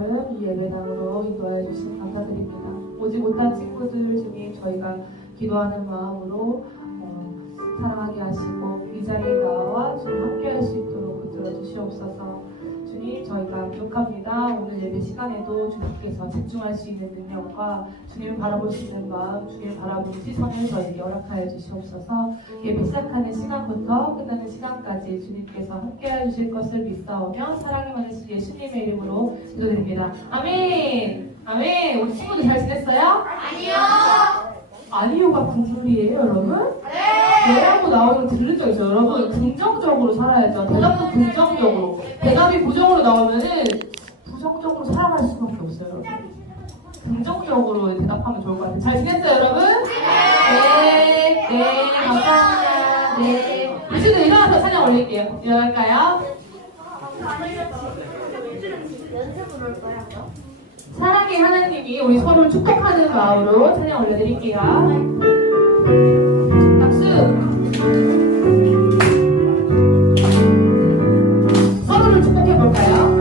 걸음 이 예배당으로 인도하여 주신 감사드립니다. 오지 못한 친구들 주님 저희가 기도하는 마음으로 사랑하게 하시고 이 자리에 나와 주님 함께할 수 있도록 붙들어 주시옵소서. 주님 저희가 부족합니다. 오늘 예배 시간에도 주님께서 집중할 수 있는 능력과 주님을 바라볼 수 있는 마음, 주님을 바라보는 시선을 저에게 허락하여 주시옵소서. 예배 시작하는 시간부터 끝나는 시간까지 주님께서 함께해 주실 것을 믿사오며 사랑이 많은 예수님의 이름으로 기도드립니다. 아멘. 아멘. 우리 친구들 잘 지냈어요? 아니요. 아니요가 국룰이에요, 여러분? 네. 네라고 나오는 거 들은 적 있어요. 여러분 긍정적으로 살아야죠. 대답도 긍정적으로. 대답이 부정으로 나오면은 부정적으로 살아갈 수밖에 없어요, 여러분. 긍정적으로 대답하면 좋을 것 같아요. 잘 지냈어요, 여러분? 네. 네. 감사합니다. 네. 우리 친구들 일어나서 찬양 올릴게요. 일어날까요? 연습을 할 거야. 사랑의 하나님이 우리 서로를 축복하는 마음으로 찬양 올려드릴게요. 박수! 서로를 축복해볼까요?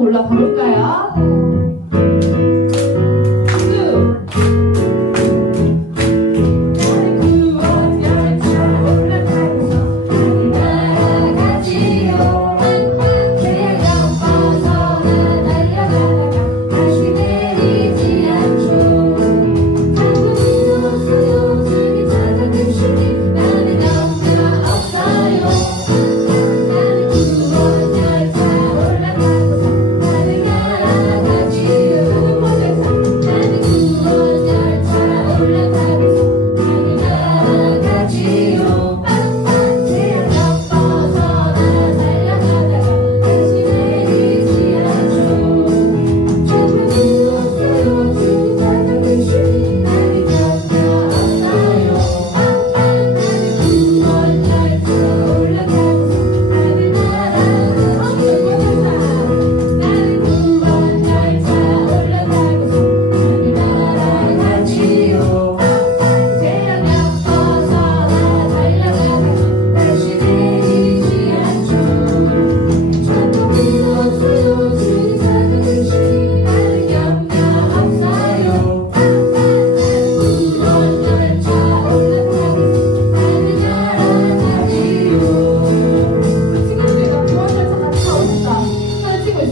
올라가 볼까요?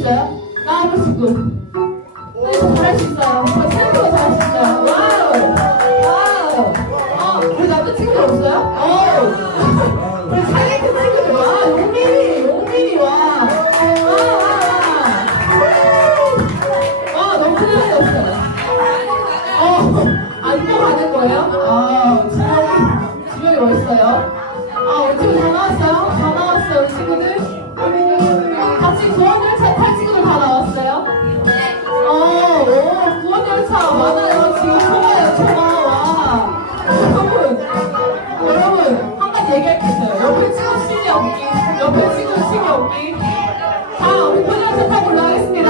있어요? 나와볼 친구. 선생님 잘할 수 있어요. 저 생각보다 잘할 수 있어요. 와우. 와우. 우리 남자 친구들 없어요? 우리 사기 큰 친구들. 와, 용민이 와. 너무 흔들렸어요. 이거 가는 거예요? 지명이 멋있어요. 우리 친구 다 나왔어요? 다 나왔어요, 우리 친구들? 같이 구원열차 탈 친구들 다 나왔어요? 구원열차 많아요. 지금 초마요, 와. 여러분, 한 가지 얘기할 게 있어요. 옆에 친구 심이 없기. 옆에 친구 심이 없기. 자, 우리 구원열차 타고 올라가겠습니다.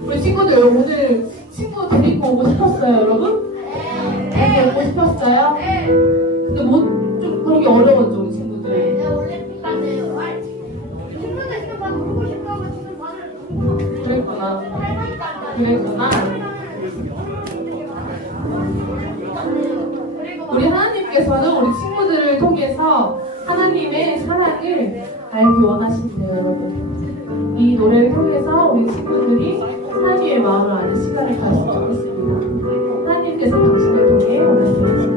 우리 친구들 오늘 친구 데리고 오고 싶었어요, 여러분? 데리고 오고 싶었어요? 근데 좀 그러기 어려웠죠, 우리 친구들. 그랬구나. 우리 하나님께서는 우리 친구들을 통해서 하나님의 사랑을 알기 원하신대요, 여러분. 이 노래를 통해서 우리 친구들이 하나님의 마음을 아는 시간을 가졌으면 좋겠습니다. 하나님께서 당신을 통해 원하시는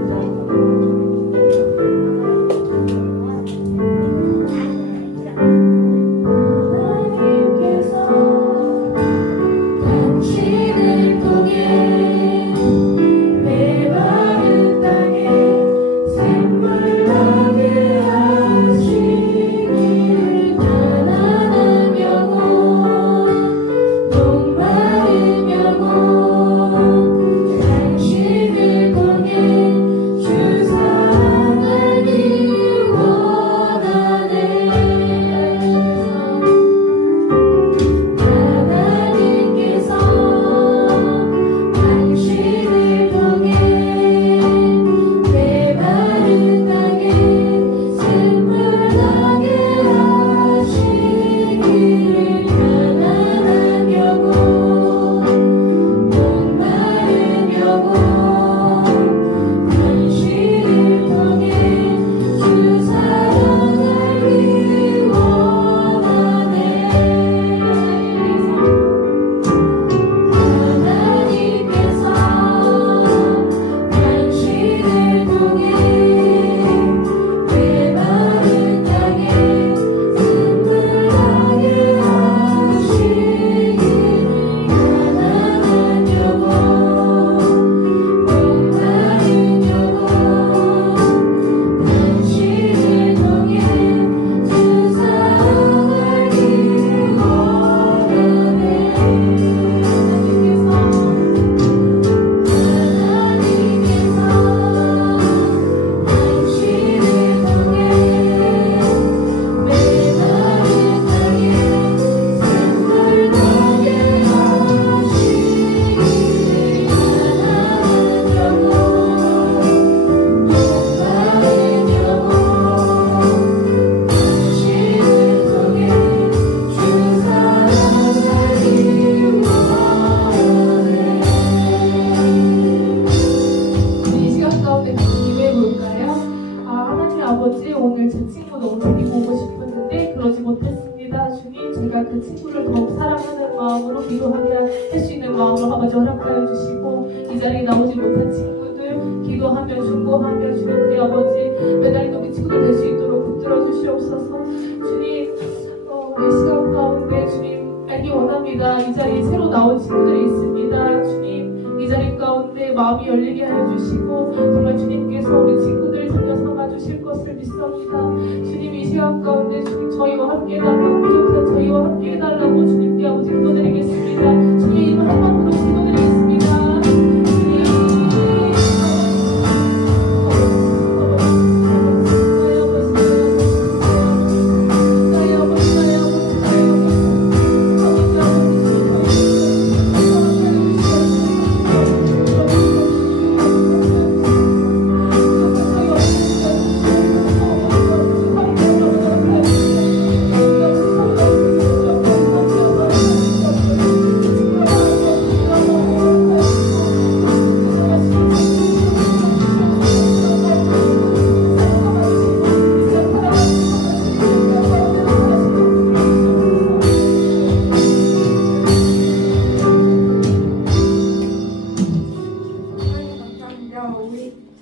보고 싶었는데 그러지 못했습니다. 주님, 제가 그 친구를 더욱 사랑하는 마음으로 기도하게 할 수 있는 마음을 아버지 허락하여 주시고 이 자리에 나오지 못한 친구들 기도하며 중보하며 주님 우리 아버지 매달리는 우리 친구들 될 수 있도록 붙들어 주시옵소서. 주님 이 시간 가운데 주님 알기 원합니다. 이 자리에 새로 나온 친구들이 있습니다. 주님 이 자리 가운데 마음이 열리게 하여 주시고 정말 주님께서 우리 친구들을 살려 삼아 주실 것을 믿습니다. 주님 이 시간 가운데 주님 저희와 함께 해달라고 부족한 저희와 함께 해달라고 주님께 아버지 기도드리겠습니다. 주님 이름 한 번으로 기도드리겠습니다.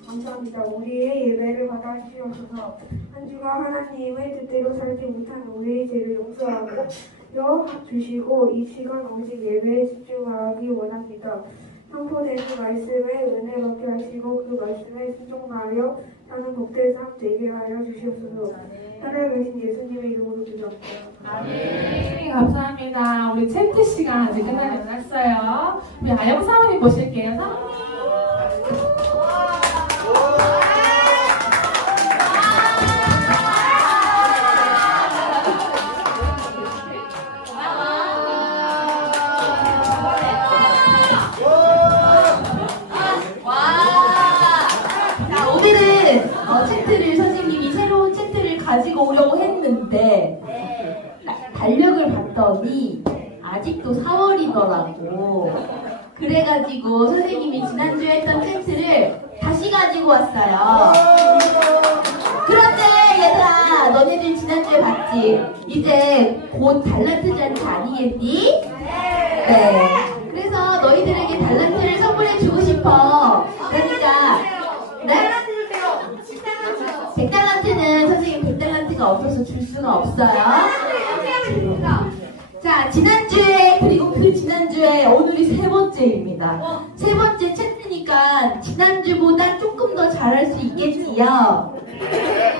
감사합니다. 우리의 예배를 받아주시옵소서. 한 주간 하나님의 뜻대로 살지 못한 우리의 죄를 용서하고 주시고 이 시간 오직 예배에 집중하기 원합니다. 선포되는 말씀에 은혜 받게 하시고 그 말씀에 순종하여 사는 복된 삶 되게 하여 주시옵소서. 살아계신 예수님의 이름으로 기도합니다. 아멘. 감사합니다. 우리 챕트 시간 아직 끝나지 않았어요. 우리 아영 사모님 모실게요. 사모님. 챕트를 선생님이 새로운 챕트를 가지고 오려고 했는데 달력을 봤더니 아직도 4월이더라고. 그래가지고 선생님이 지난주에 했던 챕트를 다시 가지고 왔어요. 그런데 얘들아, 너네들 지난주에 봤지? 이제 곧 달란트 잔치 아니겠니? 네. 그래서 너희들에게 달란트를 선물해주고 싶어. 그러니까 네? 100달란트는 선생님 100달란트가 없어서 줄 수가 없어요. 자, 지난주에 그리고 그 지난주에 오늘이 세 번째입니다. 세 번째 챕터니까 지난주보다 조금 더 잘할 수 있겠지요.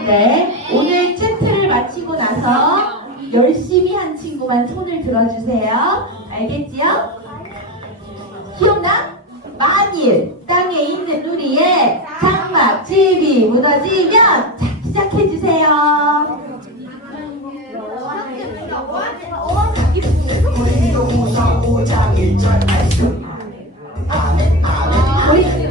네, 오늘 챕터를 마치고 나서 열심히 한 친구만 손을 들어주세요. 알겠지요? 기억나? 만일 땅에 있는 우리의 장막 집이 무너지면 자, 시작해주세요. 고린도후서 5장 1절 말씀. 아멘 아멘.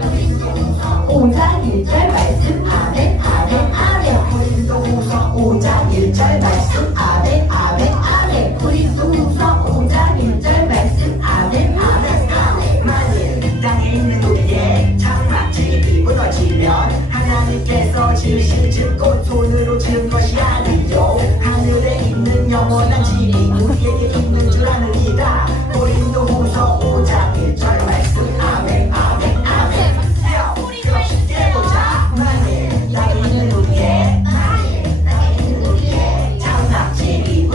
5장 1절 말씀. 아멘 아멘 아멘. 고린도후서 5장 1절 말씀. 아멘 아멘 아멘. 고린도후서 5장 1절 말씀. 아멘 아멘 아멘. 만일 땅에 있는 우리의 장막집이 무너지면 하나님께서 지으신 집곧 손으로 지은 것이 아니요 하늘에 있는 영원한 집이 우리에게 있는 줄 아느니라. 고린도후서 5장 1절 말씀. 아멘 아멘 아멘. 그럼 쉽게 보자. 만일 땅에 있는 우리의 장막집이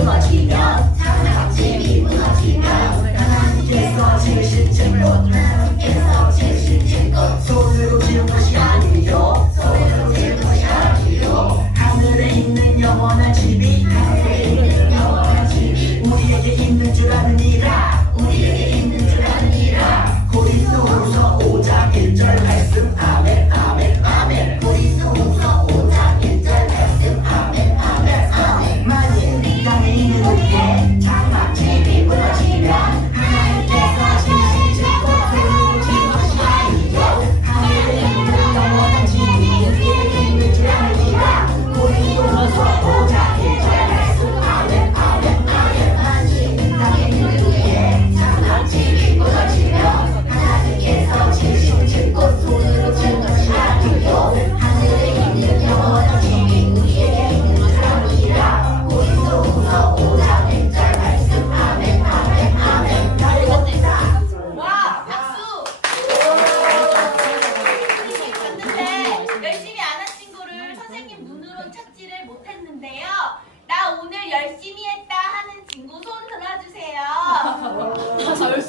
나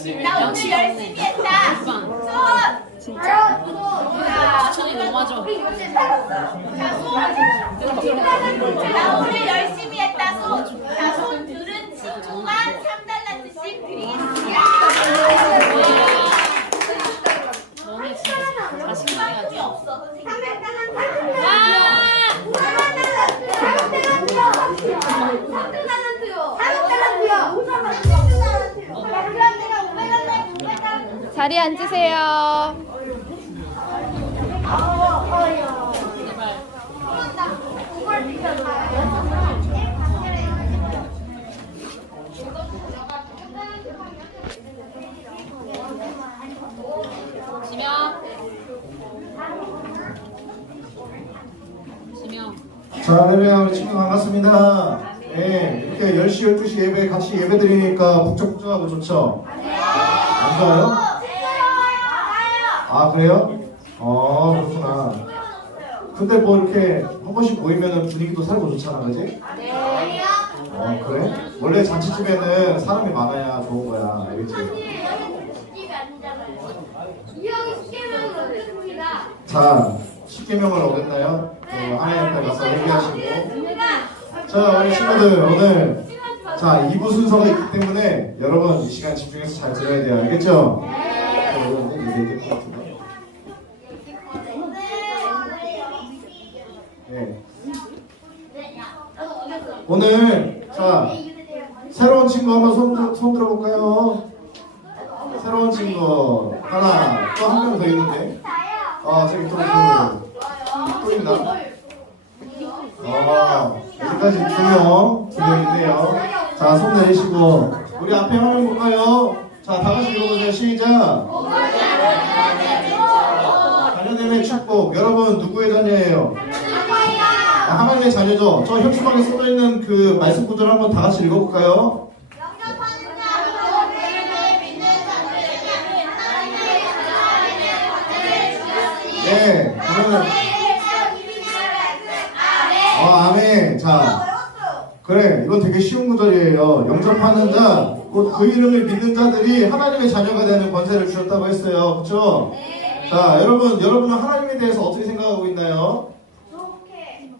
오늘 열심히 했다. 손. 천이 넘어져. 자, 손. 나 오늘 열심히 했다. 손. 자, 손 들은 친구만 3달란트씩 드리겠습니다. 너네 진짜 자신감 해야지. 없어, 선생님. 자리에 앉으세요. 지명. 자, 할렐루야, 우리 친구 반갑습니다. 네, 이렇게 10시, 12시 예배 같이 예배 드리니까 북적북적하고 좋죠? 안 좋아요? 아, 그래요? 그렇구나. 근데 뭐 이렇게 한 번씩 모이면 분위기도 살고 좋잖아, 그지? 그래? 원래 잔치집에는 사람이 많아야 좋은 거야, 알겠지? 자, 10계명을 어겼나요? 하나님 앞에 가서 회개하시고. 자, 우리 친구들 오늘 자 2부 순서가 있기 때문에 여러분 이 시간 집중해서 잘 들어야 돼요. 알겠죠? 네. 오늘 자 새로운 친구 한번 손 들어볼까요? 새로운 친구 하나 또 한 명 더 있는데 저기 또 있나? 여기까지 두 명인데요. 자, 손 내리시고 우리 앞에 화면 볼까요? 자, 다 같이 읽어보세요. 시작. 자녀됨의 축복. 여러분 누구의 자녀예요? 하나님의 자녀죠. 저 현수막에 써져 있는 그 말씀 구절을 한번 다 같이 읽어볼까요? 네, 그러면 아멘. 자, 그래, 이건 되게 쉬운 구절이에요. 영접하는 자, 곧 그 이름을 믿는 자들이 하나님의 자녀가 되는 권세를 주셨다고 했어요. 그렇죠? 자, 여러분은 하나님에 대해서 어떻게 생각하고 있나요?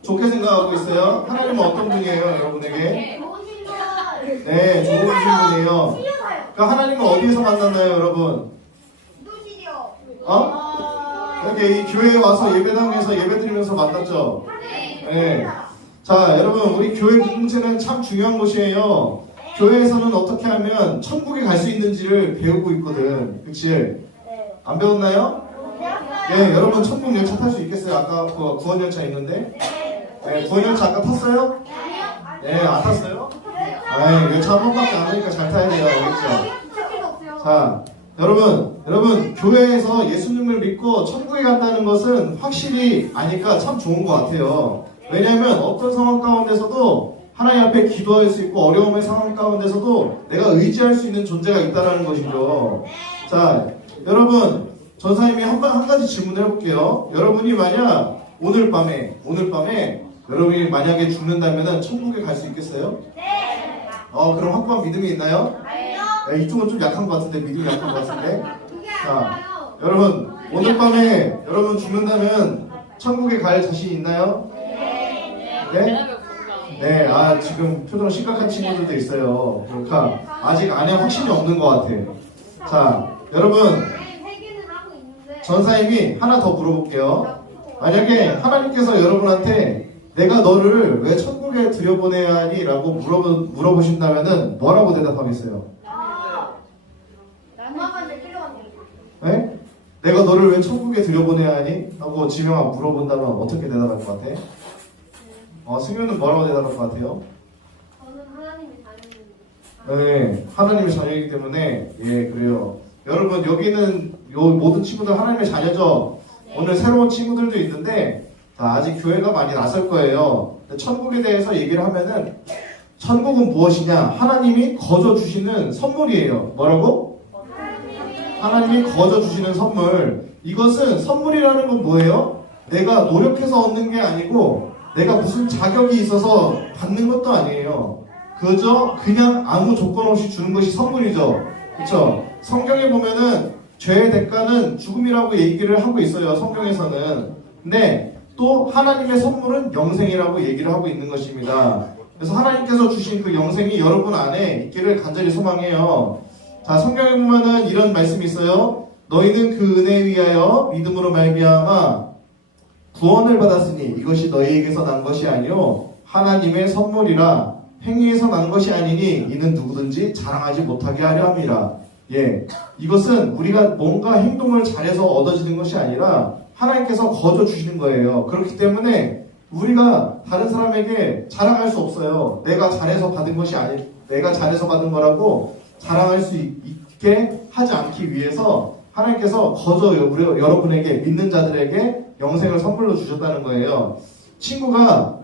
좋게 생각하고 있어요. 하나님은 어떤 분이에요, 여러분에게? 네, 좋은 분이에요. 그러니까 하나님은 어디에서 만났나요, 여러분? 여기 이 교회에 와서 예배당에서 예배드리면서 만났죠? 네. 자, 여러분, 우리 교회 공동체는 참 중요한 곳이에요. 교회에서는 어떻게 하면 천국에 갈 수 있는지를 배우고 있거든. 그치? 안 배웠나요? 네, 여러분 천국 열차 탈 수 있겠어요? 아까 그 구원열차 있는데? 네, 구원열차 아까 탔어요? 네, 안 탔어요? 열차 한 번밖에 안 하니까 잘 타야 돼요. 알겠죠? 자, 여러분, 교회에서 예수님을 믿고 천국에 간다는 것은 확실히 아니까 참 좋은 것 같아요. 왜냐하면 어떤 상황 가운데서도 하나님 앞에 기도할 수 있고 어려움의 상황 가운데서도 내가 의지할 수 있는 존재가 있다는 것이죠. 자, 여러분, 전사님이 한 가지 질문을 해볼게요. 여러분이 만약 오늘 밤에 여러분이 만약에 죽는다면 천국에 갈 수 있겠어요? 네. 그럼 확고한 믿음이 있나요? 네, 이쪽은 좀 약한 것 같은데, 믿음이 약한 것 같은데. 자, 여러분, 오늘 밤에 여러분 죽는다면 천국에 갈 자신 있나요? 네? 네, 지금 표정 심각한 친구들도 있어요. 그러니까 아직 안에 확신이 없는 것 같아. 자, 여러분, 전사님이 하나 더 물어볼게요. 만약에 하나님께서 여러분한테 내가 너를 왜 천국에 들여보내야 하니? 라고 물어보신다면 뭐라고 대답하겠어요? 네? 내가 너를 왜 천국에 들여보내야 하니? 하고 지명아 물어본다면 어떻게 대답할 것 같아? 승윤은 뭐라고 대답할 것 같아요? 저는 하나님의 자녀입니다. 네, 하나님의 자녀이기 때문에 그래요. 여러분 여기는 요 모든 친구들 하나님의 자녀죠. 오늘 새로운 친구들도 있는데 아직 교회가 많이 낯설 거예요. 천국에 대해서 얘기를 하면은 천국은 무엇이냐? 하나님이 거저 주시는 선물이에요. 뭐라고? 하나님이 거저 주시는 선물. 이것은 선물이라는 건 뭐예요? 내가 노력해서 얻는 게 아니고 내가 무슨 자격이 있어서 받는 것도 아니에요. 그냥 아무 조건 없이 주는 것이 선물이죠. 그렇죠? 성경에 보면은 죄의 대가는 죽음이라고 얘기를 하고 있어요. 성경에서는. 근데 또 하나님의 선물은 영생이라고 얘기를 하고 있는 것입니다. 그래서 하나님께서 주신 그 영생이 여러분 안에 있기를 간절히 소망해요. 자, 성경에 보면은 이런 말씀이 있어요. 너희는 그 은혜에 위하여 믿음으로 말미암아 구원을 받았으니 이것이 너희에게서 난 것이 아니요 하나님의 선물이라. 행위에서 난 것이 아니니 이는 누구든지 자랑하지 못하게 하려 함이라. 예, 이것은 우리가 뭔가 행동을 잘해서 얻어지는 것이 아니라 하나님께서 거저 주시는 거예요. 그렇기 때문에 우리가 다른 사람에게 자랑할 수 없어요. 내가 잘해서 받은 것이 아니, 내가 잘해서 받은 거라고 자랑할 수 있게 하지 않기 위해서 하나님께서 거저 우리 여러분에게 믿는 자들에게 영생을 선물로 주셨다는 거예요. 친구가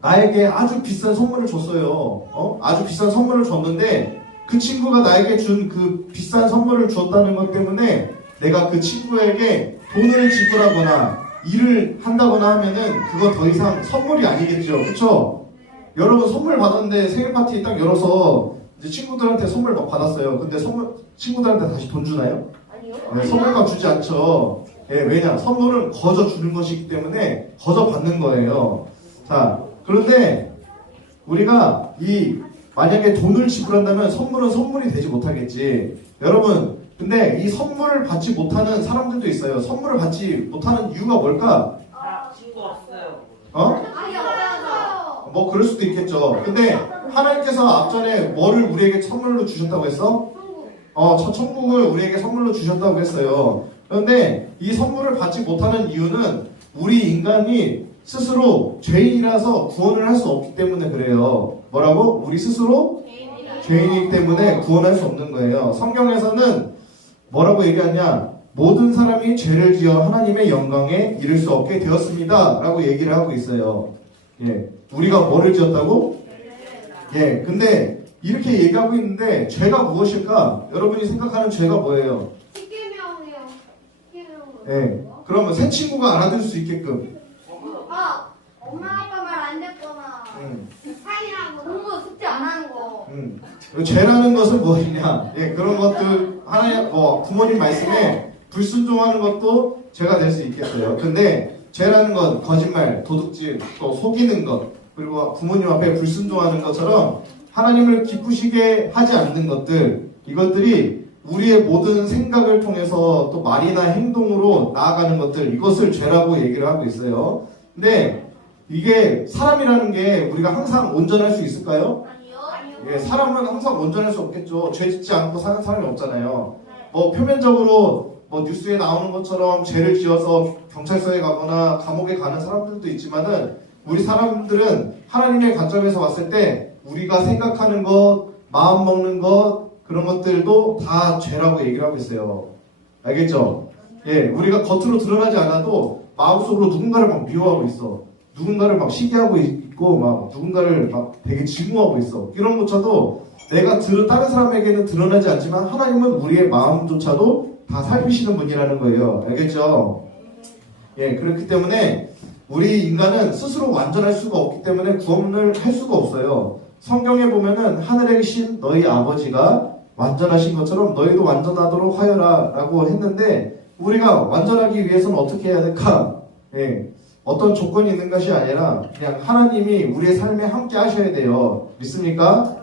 나에게 아주 비싼 선물을 줬어요. 아주 비싼 선물을 줬는데 그 친구가 나에게 준 그 비싼 선물을 줬다는 것 때문에 내가 그 친구에게 돈을 지불하거나 일을 한다거나 하면은 그거 더 이상 선물이 아니겠죠. 그쵸? 여러분 선물 받았는데 생일 파티 딱 열어서 이제 친구들한테 선물 막 받았어요. 근데 친구들한테 다시 돈 주나요? 아니요. 네, 선물값 주지 않죠. 예, 왜냐? 선물은 거저 주는 것이기 때문에 거저 받는 거예요. 자, 그런데 우리가 만약에 돈을 지불한다면 선물은 선물이 되지 못하겠지. 여러분, 근데 이 선물을 받지 못하는 사람들도 있어요. 선물을 받지 못하는 이유가 뭘까? 친구 없어요. 아니, 없어요. 뭐 그럴 수도 있겠죠. 근데 하나님께서 앞전에 뭐를 우리에게 선물로 주셨다고 했어? 천국을 우리에게 선물로 주셨다고 했어요. 그런데 이 선물을 받지 못하는 이유는 우리 인간이 스스로 죄인이라서 구원을 할 수 없기 때문에 그래요. 뭐라고? 우리 스스로 죄인이기 때문에 구원할 수 없는 거예요. 성경에서는 뭐라고 얘기하냐? 모든 사람이 죄를 지어 하나님의 영광에 이를 수 없게 되었습니다. 라고 얘기를 하고 있어요. 예. 우리가 뭐를 지었다고? 예. 근데 이렇게 얘기하고 있는데 죄가 무엇일까? 여러분이 생각하는 죄가 뭐예요? 예. 그러면 새 친구가 알아들 수 있게끔. 엄마 아빠 말 안 듣거나 사이라고 공부 숙제 안 하는 거. 죄라는 것은 무엇이냐? 예, 그런 것들 하나님 부모님 말씀에 불순종하는 것도 죄가 될 수 있겠어요. 근데 죄라는 건 거짓말, 도둑질, 또 속이는 것, 그리고 부모님 앞에 불순종하는 것처럼 하나님을 기쁘시게 하지 않는 것들, 이것들이 우리의 모든 생각을 통해서 또 말이나 행동으로 나아가는 것들, 이것을 죄라고 얘기를 하고 있어요. 근데 이게 사람이라는 게 우리가 항상 온전할 수 있을까요? 아니요. 예, 사람은 항상 온전할 수 없겠죠. 죄 짓지 않고 사는 사람이 없잖아요. 뭐 표면적으로 뭐 뉴스에 나오는 것처럼 죄를 지어서 경찰서에 가거나 감옥에 가는 사람들도 있지만은 우리 사람들은 하나님의 관점에서 봤을 때 우리가 생각하는 것, 마음 먹는 것, 그런 것들도 다 죄라고 얘기를 하고 있어요. 알겠죠? 예, 우리가 겉으로 드러나지 않아도 마음속으로 누군가를 막 미워하고 있어. 누군가를 막 시기하고 있고, 막 누군가를 막 되게 증오하고 있어. 이런 것조차도 내가 다른 사람에게는 드러나지 않지만 하나님은 우리의 마음조차도 다 살피시는 분이라는 거예요. 알겠죠? 예, 그렇기 때문에 우리 인간은 스스로 완전할 수가 없기 때문에 구원을 할 수가 없어요. 성경에 보면은 하늘에 계신 너희 아버지가 완전하신 것처럼 너희도 완전하도록 하여라 라고 했는데 우리가 완전하기 위해서는 어떻게 해야 될까? 예, 어떤 조건이 있는 것이 아니라 그냥 하나님이 우리의 삶에 함께 하셔야 돼요. 믿습니까?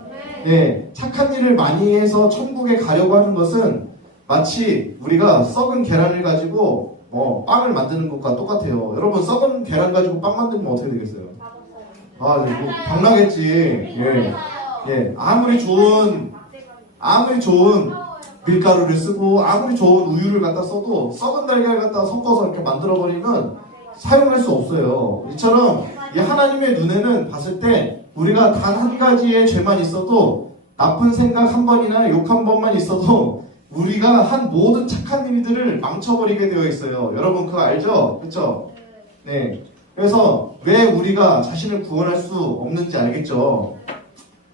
네. 착한 일을 많이 해서 천국에 가려고 하는 것은 마치 우리가 썩은 계란을 가지고 빵을 만드는 것과 똑같아요. 여러분 썩은 계란 가지고 빵 만들면 어떻게 되겠어요? 뭐 병나겠지. 예. 아무리 좋은 밀가루를 쓰고 아무리 좋은 우유를 갖다 써도 썩은 달걀 갖다 섞어서 이렇게 만들어버리면 사용할 수 없어요. 이처럼 이 하나님의 눈에는 봤을 때 우리가 단 한 가지의 죄만 있어도 나쁜 생각 한 번이나 욕 한 번만 있어도 우리가 한 모든 착한 일들을 망쳐버리게 되어 있어요. 여러분 그거 알죠? 그렇죠? 네. 그래서 왜 우리가 자신을 구원할 수 없는지 알겠죠?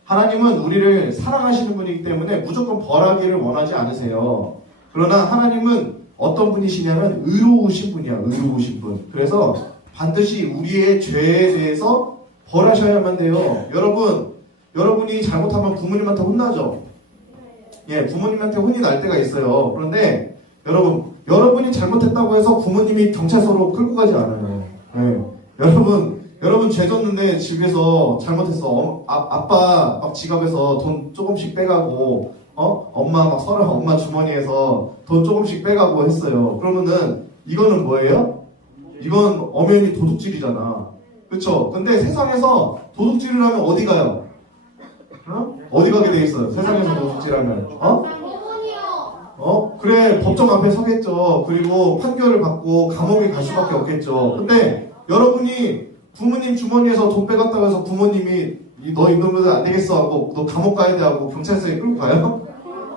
하나님은 우리를 사랑하시는 분이기 때문에 무조건 벌하기를 원하지 않으세요. 그러나 하나님은 어떤 분이시냐면 의로우신 분이야. 의로우신 분. 그래서 반드시 우리의 죄에 대해서 벌하셔야만 돼요. 여러분이 잘못하면 부모님한테 혼나죠? 예, 부모님한테 혼이 날 때가 있어요. 그런데 여러분이 잘못했다고 해서 부모님이 경찰서로 끌고 가지 않아요. 예, 여러분 죄 졌는데 집에서 잘못했어. 아빠 막 지갑에서 돈 조금씩 빼가고, 엄마 막 엄마 주머니에서 돈 조금씩 빼가고 했어요. 그러면은 이거는 뭐예요? 이건 엄연히 도둑질이잖아. 그쵸? 근데 세상에서 도둑질을 하면 어디 가요? 어디 가게 돼 있어요? 세상에서 도둑질하면. 그래, 법정 앞에 서겠죠. 그리고 판결을 받고 감옥에 갈 수밖에 없겠죠. 근데 여러분이 부모님 주머니에서 돈 빼갔다고 해서 부모님이 너 이놈들 안 되겠어 하고 너 감옥 가야 돼 하고 경찰서에 끌고 가요?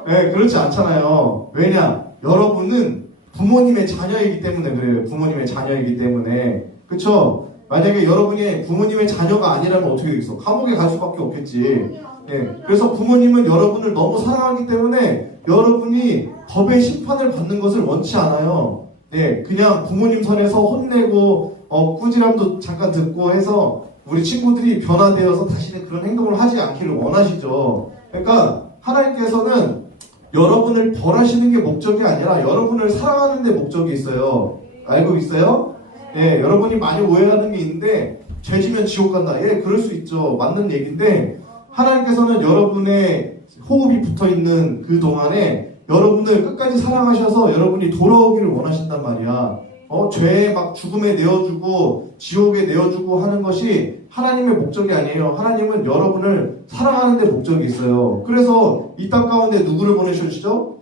네, 그렇지 않잖아요. 왜냐? 여러분은 부모님의 자녀이기 때문에 그래요. 부모님의 자녀이기 때문에. 그쵸? 만약에 여러분이 부모님의 자녀가 아니라면 어떻게 되겠어? 감옥에 갈 수밖에 없겠지. 네, 그래서 부모님은 여러분을 너무 사랑하기 때문에 여러분이 법의 심판을 받는 것을 원치 않아요. 네, 그냥 부모님 선에서 혼내고 꾸지람도 잠깐 듣고 해서 우리 친구들이 변화되어서 다시는 그런 행동을 하지 않기를 원하시죠. 그러니까 하나님께서는 여러분을 벌하시는 게 목적이 아니라 여러분을 사랑하는 데 목적이 있어요. 알고 있어요? 예, 여러분이 많이 오해하는 게 있는데 죄 지면 지옥 간다. 예, 그럴 수 있죠. 맞는 얘기인데 하나님께서는 여러분의 호흡이 붙어있는 그 동안에 여러분을 끝까지 사랑하셔서 여러분이 돌아오기를 원하신단 말이야. 죄에 막 죽음에 내어주고 지옥에 내어주고 하는 것이 하나님의 목적이 아니에요. 하나님은 여러분을 사랑하는 데 목적이 있어요. 그래서 이 땅 가운데 누구를 보내주셨죠?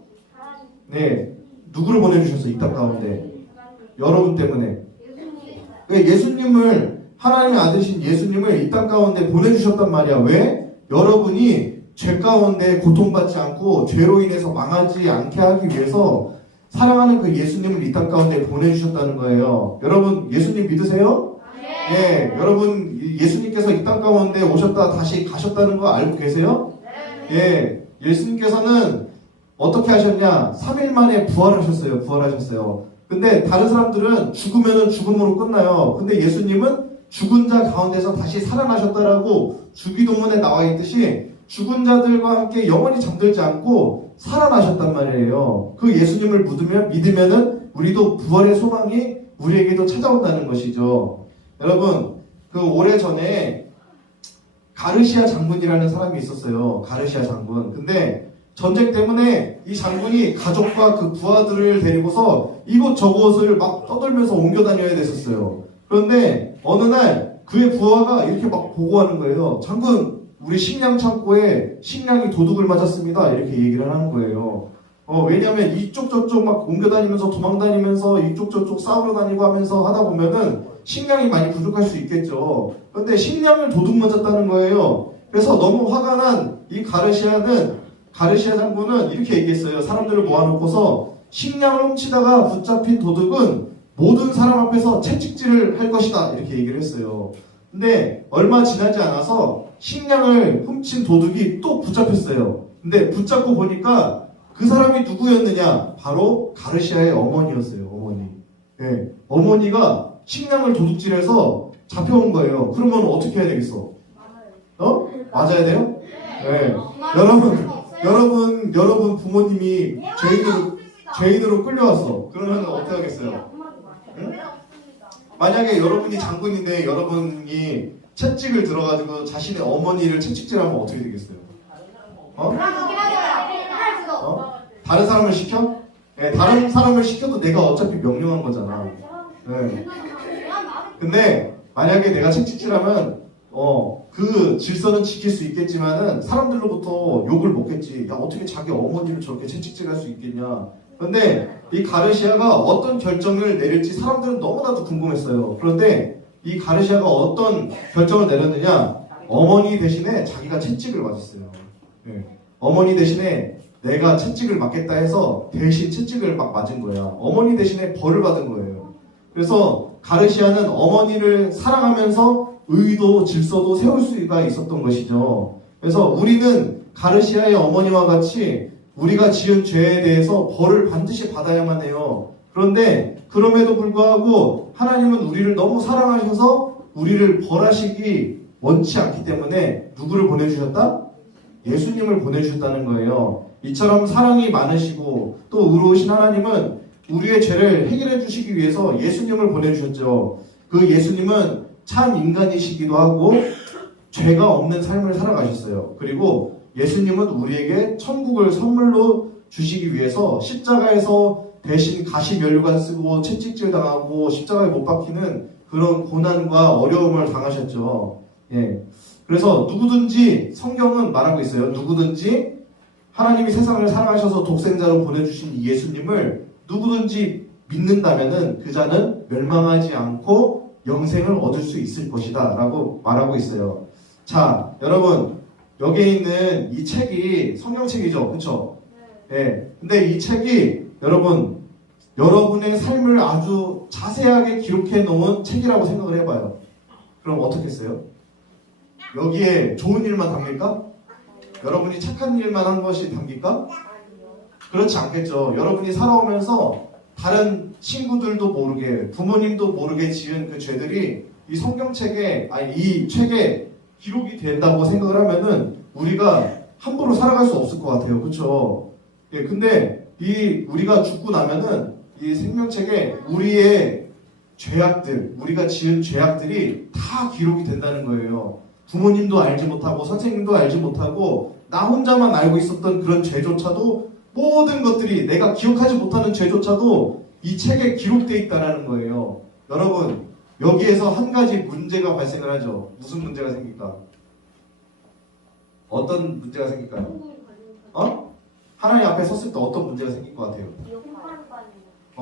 네, 누구를 보내주셨어요? 이 땅 가운데 여러분 때문에. 예수님을, 하나님의 아들이신 예수님을 이 땅 가운데 보내주셨단 말이야. 왜? 여러분이 죄 가운데 고통받지 않고 죄로 인해서 망하지 않게 하기 위해서 사랑하는 그 예수님을 이 땅 가운데 보내주셨다는 거예요. 여러분 예수님 믿으세요? 네. 예, 여러분 예수님께서 이 땅 가운데 오셨다 다시 가셨다는 거 알고 계세요? 예, 예수님께서는 어떻게 하셨냐? 3일 만에 부활하셨어요. 근데 다른 사람들은 죽으면은 죽음으로 끝나요. 근데 예수님은 죽은 자 가운데서 다시 살아나셨다라고 주기도문에 나와 있듯이 죽은 자들과 함께 영원히 잠들지 않고 살아나셨단 말이에요. 그 예수님을 믿으면은 우리도 부활의 소망이 우리에게도 찾아온다는 것이죠. 여러분, 그 오래전에 가르시아 장군이라는 사람이 있었어요. 가르시아 장군. 근데 전쟁 때문에 이 장군이 가족과 그 부하들을 데리고서 이곳저곳을 막 떠돌면서 옮겨 다녀야 됐었어요. 그런데 어느 날 그의 부하가 이렇게 막 보고하는 거예요. 장군, 우리 식량 창고에 식량이 도둑을 맞았습니다. 이렇게 얘기를 하는 거예요. 왜냐면 이쪽 저쪽 막 옮겨 다니면서 도망 다니면서 이쪽 저쪽 싸우러 다니고 하면서 하다 보면은 식량이 많이 부족할 수 있겠죠. 그런데 식량을 도둑 맞았다는 거예요. 그래서 너무 화가 난 이 가르시아 장군은 이렇게 얘기했어요. 사람들을 모아놓고서 식량을 훔치다가 붙잡힌 도둑은 모든 사람 앞에서 채찍질을 할 것이다. 이렇게 얘기를 했어요. 근데 얼마 지나지 않아서 식량을 훔친 도둑이 또 붙잡혔어요. 근데 붙잡고 보니까 그 사람이 누구였느냐? 바로 가르시아의 어머니였어요. 어머니. 네, 어머니가 식량을 도둑질해서 잡혀온 거예요. 그러면 어떻게 해야 되겠어? 맞아야 돼요? 네. 여러분 부모님이 죄인으로 끌려왔어. 그러면 어떻게 하겠어요? 응? 만약에 여러분이 장군인데 여러분이 채찍을 들어가지고 자신의 어머니를 채찍질하면 어떻게 되겠어요? 다른 사람을 시켜? 네, 다른 사람을 시켜도 내가 어차피 명령한 거잖아. 네. 근데 만약에 내가 채찍질하면 그 질서는 지킬 수 있겠지만은 사람들로부터 욕을 먹겠지. 야, 어떻게 자기 어머니를 저렇게 채찍질할 수 있겠냐. 근데 이 가르시아가 어떤 결정을 내릴지 사람들은 너무나도 궁금했어요. 그런데 이 가르시아가 어떤 결정을 내렸느냐? 어머니 대신에 자기가 채찍을 맞았어요. 네. 어머니 대신에 내가 채찍을 맞겠다 해서 대신 채찍을 막 맞은 거야. 어머니 대신에 벌을 받은 거예요. 그래서 가르시아는 어머니를 사랑하면서 의도, 질서도 세울 수가 있었던 것이죠. 그래서 우리는 가르시아의 어머니와 같이 우리가 지은 죄에 대해서 벌을 반드시 받아야만 해요. 그런데 그럼에도 불구하고 하나님은 우리를 너무 사랑하셔서 우리를 벌하시기 원치 않기 때문에 누구를 보내주셨다? 예수님을 보내주셨다는 거예요. 이처럼 사랑이 많으시고 또 의로우신 하나님은 우리의 죄를 해결해 주시기 위해서 예수님을 보내주셨죠. 그 예수님은 참 인간이시기도 하고 죄가 없는 삶을 살아가셨어요. 그리고 예수님은 우리에게 천국을 선물로 주시기 위해서 십자가에서 대신 가시면류관 쓰고 채찍질 당하고 십자가에 못 박히는 그런 고난과 어려움을 당하셨죠. 예. 그래서 누구든지 성경은 말하고 있어요. 누구든지 하나님이 세상을 사랑하셔서 독생자로 보내주신 이 예수님을 누구든지 믿는다면은 그 자는 멸망하지 않고 영생을 얻을 수 있을 것이다 라고 말하고 있어요. 자, 여러분 여기에 있는 이 책이 성경책이죠. 그렇죠? 예. 근데 이 책이 여러분의 삶을 아주 자세하게 기록해 놓은 책이라고 생각을 해봐요. 그럼 어떻겠어요? 여기에 좋은 일만 담길까? 여러분이 착한 일만 한 것이 담길까? 그렇지 않겠죠. 여러분이 살아오면서 다른 친구들도 모르게 부모님도 모르게 지은 그 죄들이 이 성경책에 이 책에 기록이 된다고 생각을 하면은 우리가 함부로 살아갈 수 없을 것 같아요. 그렇죠? 예, 근데 우리가 죽고 나면은 이 생명책에 우리의 죄악들, 우리가 지은 죄악들이 다 기록이 된다는 거예요. 부모님도 알지 못하고 선생님도 알지 못하고 나 혼자만 알고 있었던 그런 죄조차도 모든 것들이 내가 기억하지 못하는 죄조차도 이 책에 기록되어 있다는 거예요. 여러분 여기에서 한 가지 문제가 발생을 하죠. 무슨 문제가 생길까? 어떤 문제가 생길까요? 하나님 앞에 섰을 때 어떤 문제가 생길 것 같아요?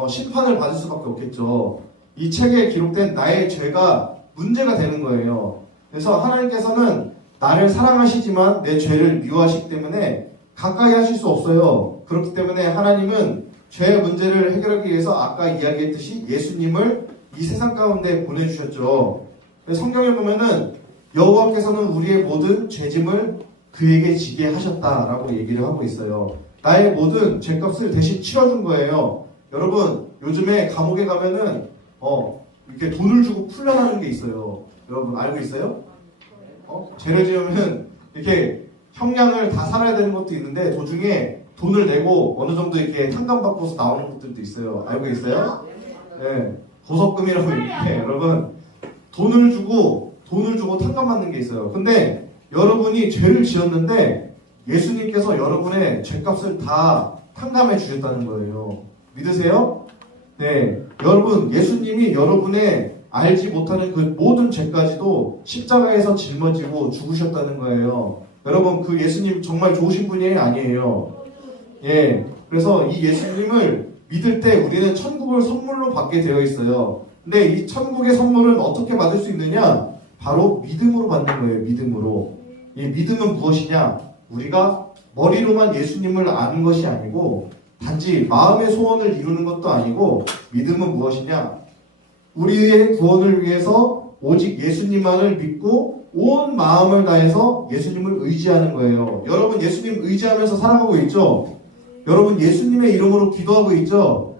심판을 받을 수밖에 없겠죠. 이 책에 기록된 나의 죄가 문제가 되는 거예요. 그래서 하나님께서는 나를 사랑하시지만 내 죄를 미워하시기 때문에 가까이 하실 수 없어요. 그렇기 때문에 하나님은 죄의 문제를 해결하기 위해서 아까 이야기했듯이 예수님을 이 세상 가운데 보내주셨죠. 성경에 보면은 여호와께서는 우리의 모든 죄짐을 그에게 지게 하셨다라고 얘기를 하고 있어요. 나의 모든 죄값을 대신 치러준 거예요. 여러분 요즘에 감옥에 가면은 이렇게 돈을 주고 풀려나는 게 있어요. 여러분 알고 있어요? 죄를 지으면 이렇게 형량을 다 살아야 되는 것도 있는데 도중에 돈을 내고 어느 정도 이렇게 탕감받고서 나오는 것들도 있어요. 알고 있어요? 네. 보석금이라고 이렇게 여러분 돈을 주고 탕감받는 게 있어요. 근데 여러분이 죄를 지었는데 예수님께서 여러분의 죄값을 다 탕감해 주셨다는 거예요. 믿으세요? 네. 여러분 예수님이 여러분의 알지 못하는 그 모든 죄까지도 십자가에서 짊어지고 죽으셨다는 거예요. 여러분 그 예수님 정말 좋으신 분이 아니에요. 예. 그래서 이 예수님을 믿을 때 우리는 천국을 선물로 받게 되어 있어요. 근데 이 천국의 선물은 어떻게 받을 수 있느냐? 바로 믿음으로 받는 거예요. 믿음으로. 이 믿음은 무엇이냐? 우리가 머리로만 예수님을 아는 것이 아니고 단지 마음의 소원을 이루는 것도 아니고 믿음은 무엇이냐? 우리의 구원을 위해서 오직 예수님만을 믿고 온 마음을 다해서 예수님을 의지하는 거예요. 여러분 예수님 의지하면서 살아가고 있죠? 여러분 예수님의 이름으로 기도하고 있죠?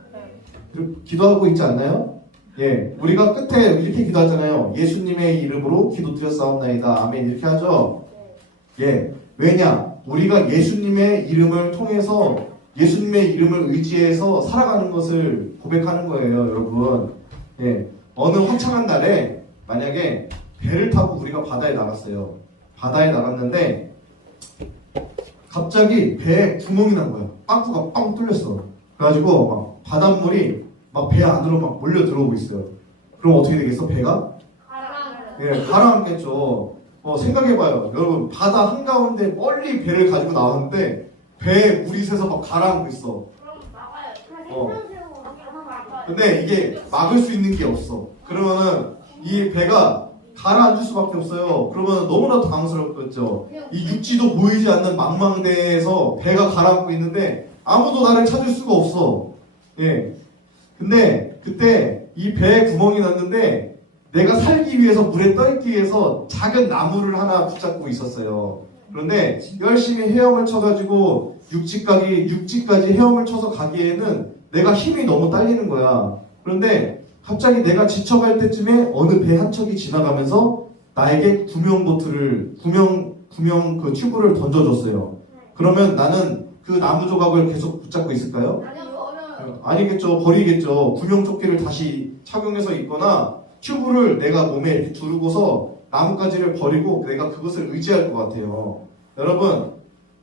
기도하고 있지 않나요? 예, 우리가 끝에 이렇게 기도하잖아요. 예수님의 이름으로 기도드렸사옵나이다. 아멘 이렇게 하죠? 예, 왜냐? 우리가 예수님의 이름을 통해서 예수님의 이름을 의지해서 살아가는 것을 고백하는 거예요. 여러분 예, 어느 화창한 날에 만약에 배를 타고 우리가 바다에 나갔어요. 바다에 나갔는데 갑자기 배에 구멍이 난 거야. 빵꾸가 빵 뚫렸어. 그래가지고 막 바닷물이 막 배 안으로 막 몰려 들어오고 있어요. 그럼 어떻게 되겠어? 배가? 예, 가라앉겠죠. 생각해봐요. 여러분 바다 한가운데 멀리 배를 가지고 나왔는데 배에 물이 새서 막 가라앉고 있어. 근데 이게 막을 수 있는 게 없어. 그러면은 이 배가 가라앉을 수밖에 없어요. 그러면 너무나도 당황스럽겠죠. 이 육지도 보이지 않는 망망대해에서 배가 가라앉고 있는데 아무도 나를 찾을 수가 없어. 예. 근데 그때 이 배에 구멍이 났는데 내가 살기 위해서 물에 떠있기 위해서 작은 나무를 하나 붙잡고 있었어요. 그런데 열심히 헤엄을 쳐가지고 육지까지 헤엄을 쳐서 가기에는 내가 힘이 너무 딸리는 거야. 그런데 갑자기 내가 지쳐갈 때쯤에 어느 배 한 척이 지나가면서 나에게 구명 구명 그 튜브를 던져줬어요. 그러면 나는 그 나무 조각을 계속 붙잡고 있을까요? 아니겠죠. 버리겠죠. 구명조끼를 다시 착용해서 입거나 튜브를 내가 몸에 이렇게 두르고서 나뭇가지를 버리고 내가 그것을 의지할 것 같아요. 여러분,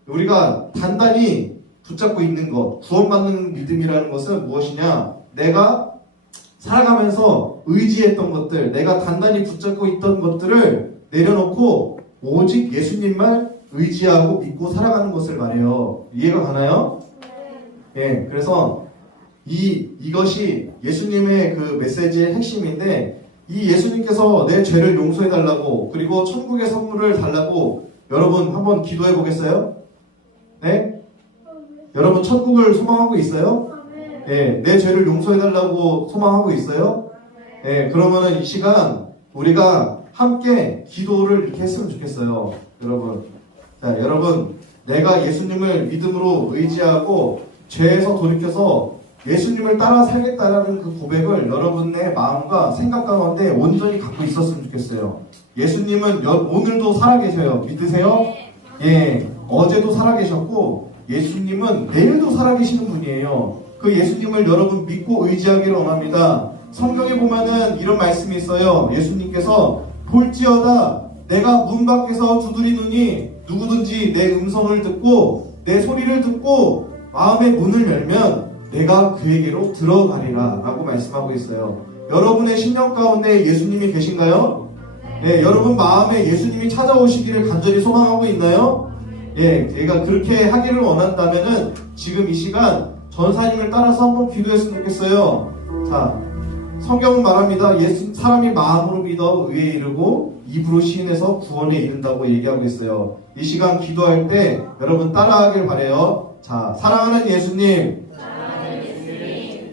우리가 단단히 붙잡고 있는 것, 구원받는 믿음이라는 것은 무엇이냐? 내가 살아가면서 의지했던 것들, 내가 단단히 붙잡고 있던 것들을 내려놓고 오직 예수님만 의지하고 믿고 살아가는 것을 말해요. 이해가 가나요? 예, 그래서 이것이 예수님의 그 메시지의 핵심인데, 이 예수님께서 내 죄를 용서해달라고, 그리고 천국의 선물을 달라고, 여러분 한번 기도해 보겠어요? 네? 여러분 천국을 소망하고 있어요? 네, 내 죄를 용서해달라고 소망하고 있어요? 네, 그러면은 이 시간 우리가 함께 기도를 이렇게 했으면 좋겠어요. 여러분. 자, 여러분, 내가 예수님을 믿음으로 의지하고 죄에서 돌이켜서 예수님을 따라 살겠다라는 그 고백을 여러분의 마음과 생각 가운데 온전히 갖고 있었으면 좋겠어요. 예수님은 오늘도 살아계셔요. 믿으세요? 예, 어제도 살아계셨고 예수님은 내일도 살아계시는 분이에요. 그 예수님을 여러분 믿고 의지하기를 원합니다. 성경에 보면은 이런 말씀이 있어요. 예수님께서 볼지어다 내가 문 밖에서 두드리노니 누구든지 내 음성을 듣고 내 소리를 듣고 마음의 문을 열면 내가 그에게로 들어가리라 라고 말씀하고 있어요. 여러분의 심령 가운데 예수님이 계신가요? 네, 여러분 마음에 예수님이 찾아오시기를 간절히 소망하고 있나요? 예, 제가 그렇게 하기를 원한다면은 지금 이 시간 전사님을 따라서 한번 기도했으면 좋겠어요. 자, 성경은 말합니다. 사람이 마음으로 믿어 의에 이르고 입으로 시인해서 구원에 이른다고 얘기하고 있어요. 이 시간 기도할 때 여러분 따라하길 바래요. 자, 사랑하는 예수님,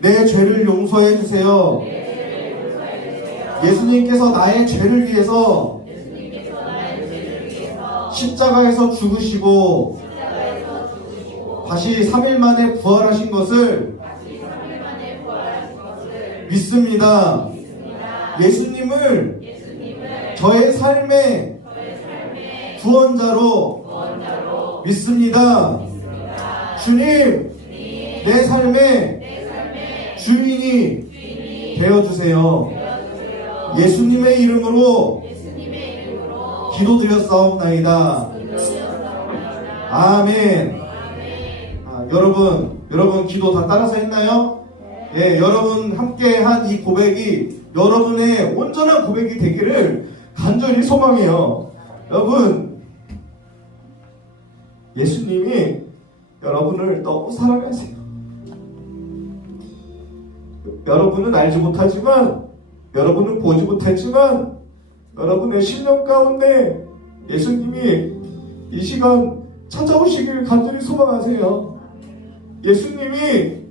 내 죄를 용서해 주세요. 예수님께서 나의 죄를 위해서 십자가에서 죽으시고 다시 3일 만에 부활하신 것을 믿습니다. 예수님을 저의 삶의 구원자로 믿습니다. 주님, 내 삶의 주인이 되어주세요. 예수님의 이름으로 기도드렸사옵나이다. 아멘. 여러분 기도 다 따라서 했나요? 네, 여러분 함께 한 이 고백이 여러분의 온전한 고백이 되기를 간절히 소망해요. 여러분, 예수님이 여러분을 너무 사랑하세요. 여러분은 알지 못하지만, 여러분은 보지 못했지만, 여러분의 심령 가운데 예수님이 이 시간 찾아오시길 간절히 소망하세요. 예수님이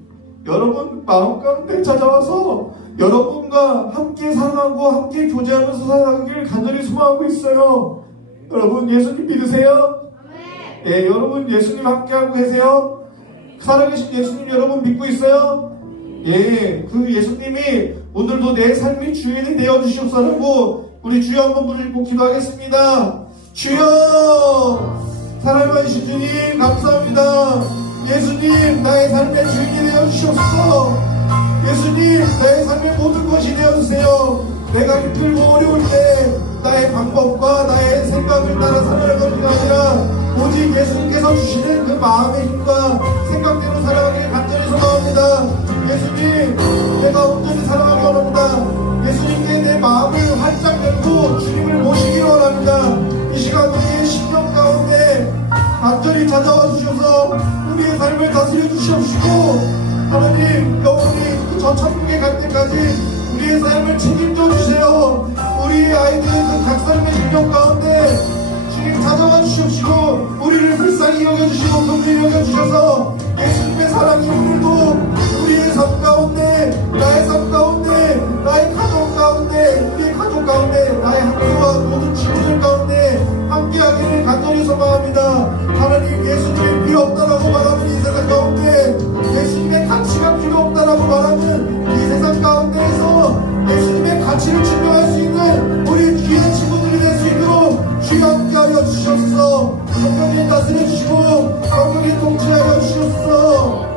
여러분 마음 가운데 찾아와서 여러분과 함께 사랑하고 함께 교제하면서 살아가길 간절히 소망하고 있어요. 여러분 예수님 믿으세요? 예, 여러분 예수님 함께하고 계세요? 살아계신 예수님 여러분 믿고 있어요? 예, 그 예수님이 오늘도 내 삶의 주인이 되어주시옵소서. 우리 주여 한번 부르고 기도하겠습니다. 주여, 사랑하신 주님 감사합니다. 예수님, 나의 삶의 주인이 되어주시옵소서. 예수님, 나의 삶의 모든 것이 되어주세요. 내가 힘들고 어려울 때 나의 방법과 나의 생각을 따라 살아갈 것이 아니라 오직 예수님께서 주시는 그 마음의 힘과 생각대로 살아가길 간절히 소망합니다. 예수님, 내가 온전히 살아가기 원합니다. 예수님께 내 마음을 활짝 열고 주님을 모시기 원합니다. 이 시간 우리의 심령 가운데 간절히 찾아와 주셔서 우리의 삶을 다스려 주시옵시고, 하나님 영원히 저 천국에 갈 때까지 우리의 삶을 책임져 주세요. 우리 아이들의 그 각 삶의 심령 가운데 주님 찾아와 주시옵시고 우리를 불쌍히 여겨주시고 긍휼히 여겨주셔서 예수님의 사랑이 오늘도 우리의 삶 가운데, 나의 삶 가운데, 나의 가족 가운데, 우리의 가족 가운데, 나의 학교와 모든 친구들 가운데 함께하기를 간절히 소망합니다. 하나님, 예수님이 필요 없다라고 말하는 이 세상 가운데, 예수님의 가치가 필요 없다라고 말하는 이 세상 가운데에서 예수님의 가치를 증명할 수 있는 우리 귀한 친구들이 될 수 있도록 주여 함께하여 주시옵소서. 나타내 주시고 강력히 통치하여 주시옵소서.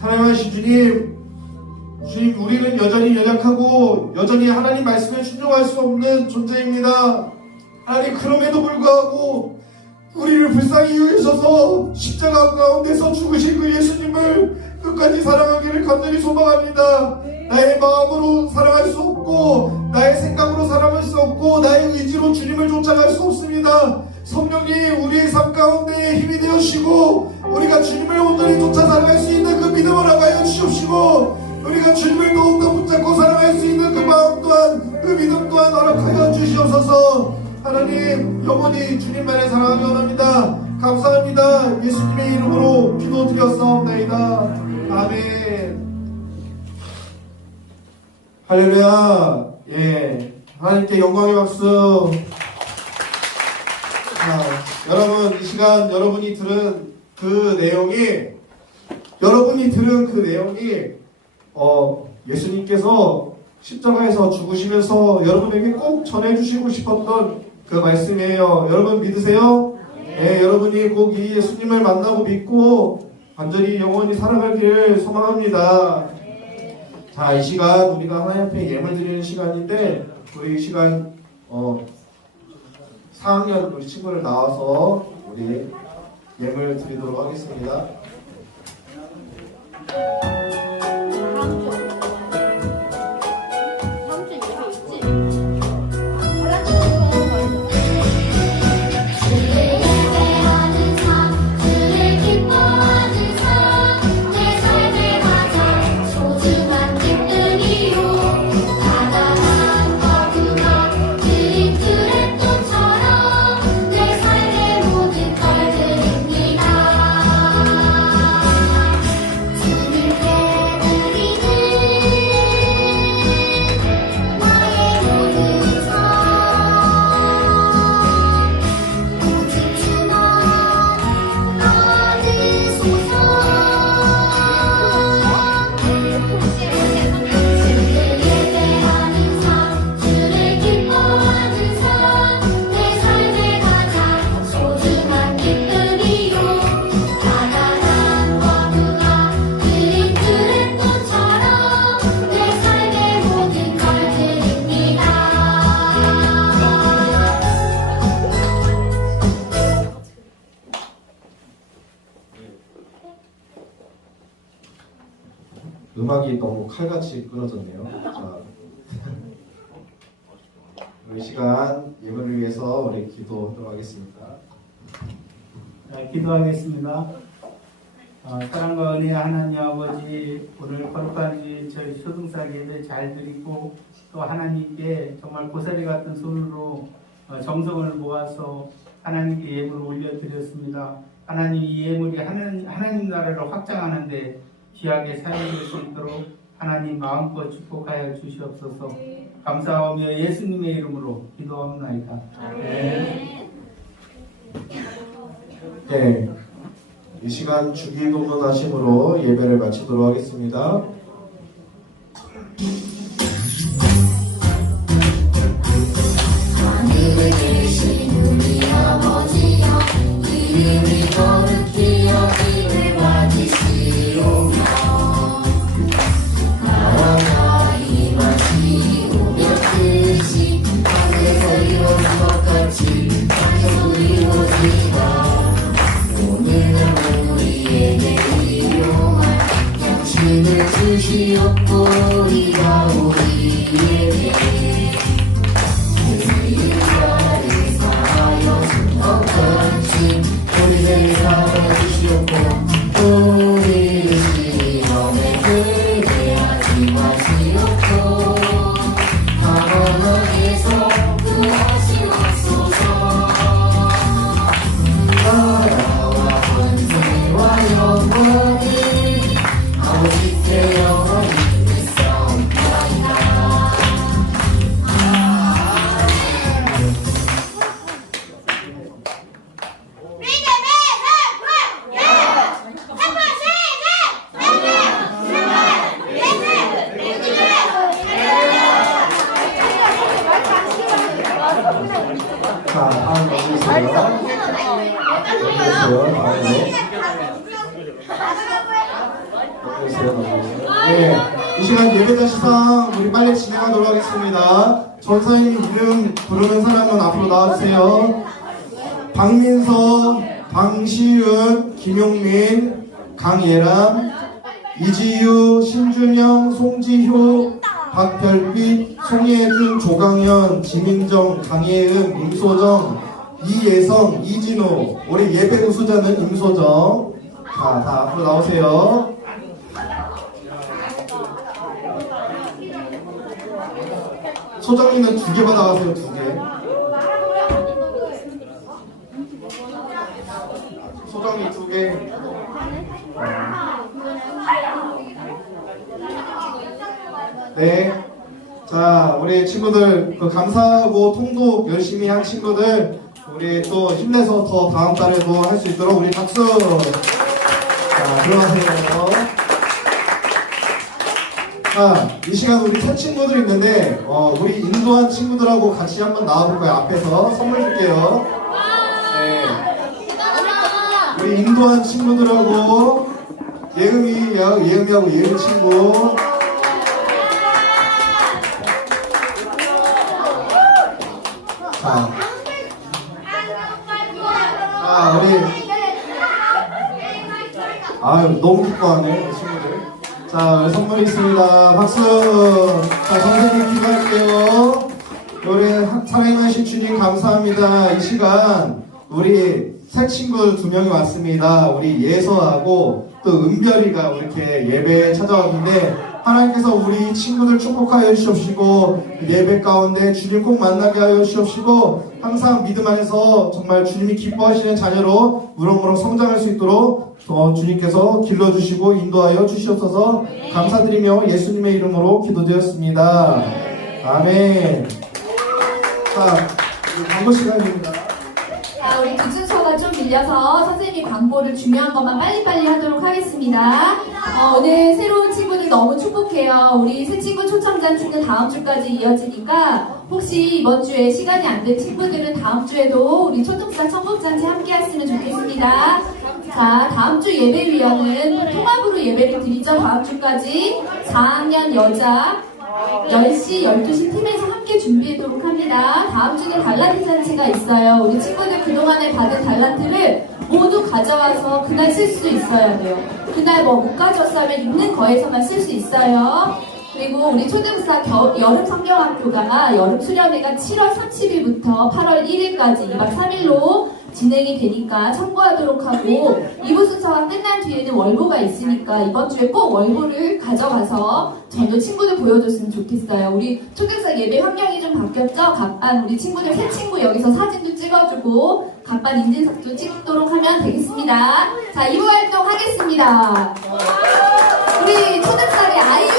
사랑하신 주님, 주님, 우리는 여전히 연약하고 여전히 하나님 말씀에 순종할 수 없는 존재입니다. 하나님, 그럼에도 불구하고 우리를 불쌍히 여기셔서 십자가 가운데서 죽으신 그 예수님을 끝까지 사랑하기를 간절히 소망합니다. 나의 마음으로 사랑할 수 없고 나의 생각으로 사랑할 수 없고 나의 의지로 주님을 쫓아갈 수 없습니다. 성령님, 우리의 삶 가운데 힘이 되어주시고 우리가 주님을 온전히 쫓아 살아갈 수 있는 그 믿음을 허가하여 주시옵시고 우리가 주님을 더욱더 붙잡고 살아갈 수 있는 그 마음 또한 그 믿음 또한 허락하여 주시옵소서. 하나님, 영원히 주님만을 사랑하기 원합니다. 감사합니다. 예수님의 이름으로 기도드렸사옵나이다. 아멘. 할렐루야. 예, 하나님께 영광의 박수. 자, 여러분, 이 시간 여러분이 들은 그 내용이 예수님께서 십자가에서 죽으시면서 여러분에게 꼭 전해주시고 싶었던 그 말씀이에요. 여러분 믿으세요? 네, 여러분이 꼭 이 예수님을 만나고 믿고 완전히 영원히 살아가길 소망합니다. 자, 이 시간 우리가 하나님 앞에 예물 드리는 시간인데 우리 이 시간 4학년 우리 친구를 나와서 우리 예물 드리도록 하겠습니다. 음악이 너무 칼같이 끊어졌네요. 자, 이 시간 예물을 위해서 우리 기도하도록 하겠습니다. 기도하겠습니다. 사랑과 은혜의 하나님 아버지, 오늘 거룩한 저희 초등사 예배 잘 드리고 또 하나님께 정말 고사리 같은 손으로 정성을 모아서 하나님께 예물을 올려드렸습니다. 하나님, 이 예물이 하나님 나라를 확장하는데 귀하게 사용될 수 있도록 하나님 마음껏 축복하여 주시옵소서. 감사하며 예수님의 이름으로 기도합나이다. 네, 이 시간 주기도문하심으로 예배를 마치도록 하겠습니다. 하늘에 계신 우리 아버지여, 이름이 거룩히 여김을 받으시오며 나라가 임하시오며 뜻이 하늘에서 이루어진 것 같이 땅에서도 이루어지이다. 오늘은 우리에게 일용할 양식을 주시옵고 우리가 자, 다음 넘기세요. 네, 이 시간 예배자 시상 우리 빨리 진행하도록 하겠습니다. 전사님 이름 부르는 사람은 앞으로 나와주세요. 박민서, 방시윤, 김용민, 강예람, 이지유, 신준영, 송지효, 박별빛, 송예준, 조강현, 지민정, 강예은, 임소정, 이예성, 이진호. 우리 예배 우수자는 임소정. 자, 다 앞으로 나오세요. 소정이는 2개 받아가세요. 2개. 소정이 2개. 네. 자, 우리 친구들 그 감사하고 통독 열심히 한 친구들 우리 또 힘내서 더 다음 달에도 할 수 있도록 우리 박수. 자, 들어가세요. 자, 이 시간 우리 새 친구들 있는데 우리 인도한 친구들하고 같이 한번 나와볼까요? 앞에서 선물 줄게요. 네. 우리 인도한 친구들하고 예음이하고 예은 친구. 자, 우리 아유 너무 기뻐하네 친구들. 자, 우리 선물이 있습니다. 박수. 자, 선생님 기도할게요. 우리 사랑하신 주님 감사합니다. 이 시간 우리 새 친구들 2명이 왔습니다. 우리 예서하고 또 은별이가 이렇게 예배에 찾아왔는데 하나님께서 우리 친구들 축복하여 주시옵시고 예배 가운데 주님 꼭 만나게 하여 주시옵시고 항상 믿음 안에서 정말 주님이 기뻐하시는 자녀로 무럭무럭 성장할 수 있도록 주님께서 길러주시고 인도하여 주시옵소서. 감사드리며 예수님의 이름으로 기도드렸습니다. 아멘. 자, 광고 시간입니다. 자, 우리 그 순서가 좀 밀려서 선생님이 광고를 중요한 것만 빨리빨리 하도록 하겠습니다. 오늘 새로운 친구들 너무 축복해요. 우리 새 친구 초청잔치는 다음 주까지 이어지니까 혹시 이번 주에 시간이 안 된 친구들은 다음 주에도 우리 초등사 청국잔치 함께 했으면 좋겠습니다. 자, 다음 주 예배위원은 통합으로 예배를 드리죠. 다음 주까지 4학년 여자 10시, 12시 팀에서 함께 준비하도록 합니다. 다음 주는 달란트 잔치가 있어요. 우리 친구들 그동안에 받은 달란트를 모두 가져와서 그날 쓸 수 있어야 돼요. 그날 못 가져왔어 하면 있는 거에서만 쓸 수 있어요. 그리고 우리 초등사 여름 성경학교가 여름 수련회가 7월 30일부터 8월 1일까지 2박 3일로 진행이 되니까 참고하도록 하고 2부 순서가 끝난 뒤에는 월보가 있으니까 이번 주에 꼭 월보를 가져가서 저도 친구들 보여줬으면 좋겠어요. 우리 초등사 예배 환경이 좀 바뀌었죠? 각반 우리 친구들 새 친구 여기서 사진도 찍어주고 각반 인증샷도 찍도록 하면 되겠습니다. 자, 2부 활동 하겠습니다. 우리 초등사의 아이